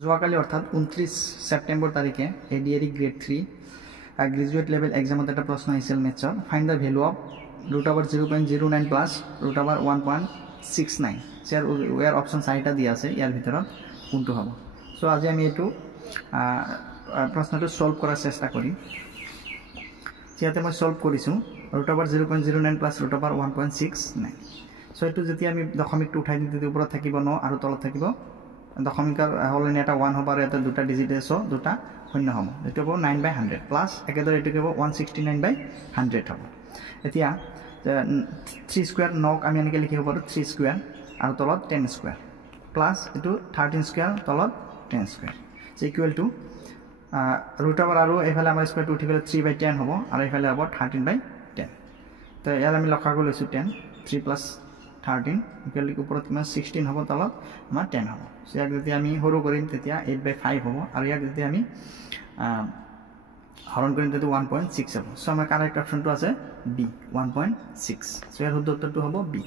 যোৱাকালি অৰ্থাৎ 29 সেপ্টেম্বৰ তাৰিখে এডিআৰই গ্ৰেড 3 গ্ৰেজুৱেট লেভেল এক্সামত এটা প্ৰশ্ন আহিছিল মেথছৰ find the value of √0.09 plus √1.69 ইয়াৰ অপশ্যন 4টা দিয়া আছে ইয়াৰ ভিতৰত কোনটো হ'ব সো আজি আমি এইটো প্ৰশ্নটো সলভ কৰাৰ চেষ্টা কৰিম ইয়াতে মই সলভ কৰিছোঁ √0.09 প্লাছ √1.69 সো এইটো যেতিয়া আমি দশমিকটো উঠাই দিম তেতিয়া ওপৰত থাকিব 9 আৰু তলত থাকিব দশমিকাৰ হলনি এটা 1 হ'ব আৰু এটা দুটা ডিজিট আছে দুটা শূন্য হ'ব এটো হ'ব 9/100 প্লাস একেদৰে এটো হ'ব 169/100 হ'ব এতিয়া 3 স্কয়াৰ নক আমি এনেকৈ লিখিব পাৰো 3 স্কয়াৰ আৰু তলত 10 স্কয়াৰ প্লাস এটো 13 স্কয়াৰ তলত 10 square equal to root over আৰু এফালে আমাৰ স্কয়াৰটো উঠি গলে 3/10 হ'ব আৰু এফালে হ'ব 13/10 তো ইয়াৰ আমি লখাগু লৈছো 10 3 প্লাস 13 ইকুৱেল টু ওপৰত কিমান 16 হ'ব তলত আমাৰ 10 হ'ব সো ইয়াক যদি আমি হৰু কৰিম তেতিয়া 8/5 হ'ব আৰু ইয়াক যদি আমি হৰণ কৰিম তেতিয়া 1.6 হ'ব সো আমাৰ কাৰেক্ট অপচনটো আছে বি 1.6 সো ইয়াৰ উত্তৰটো হ'ব বি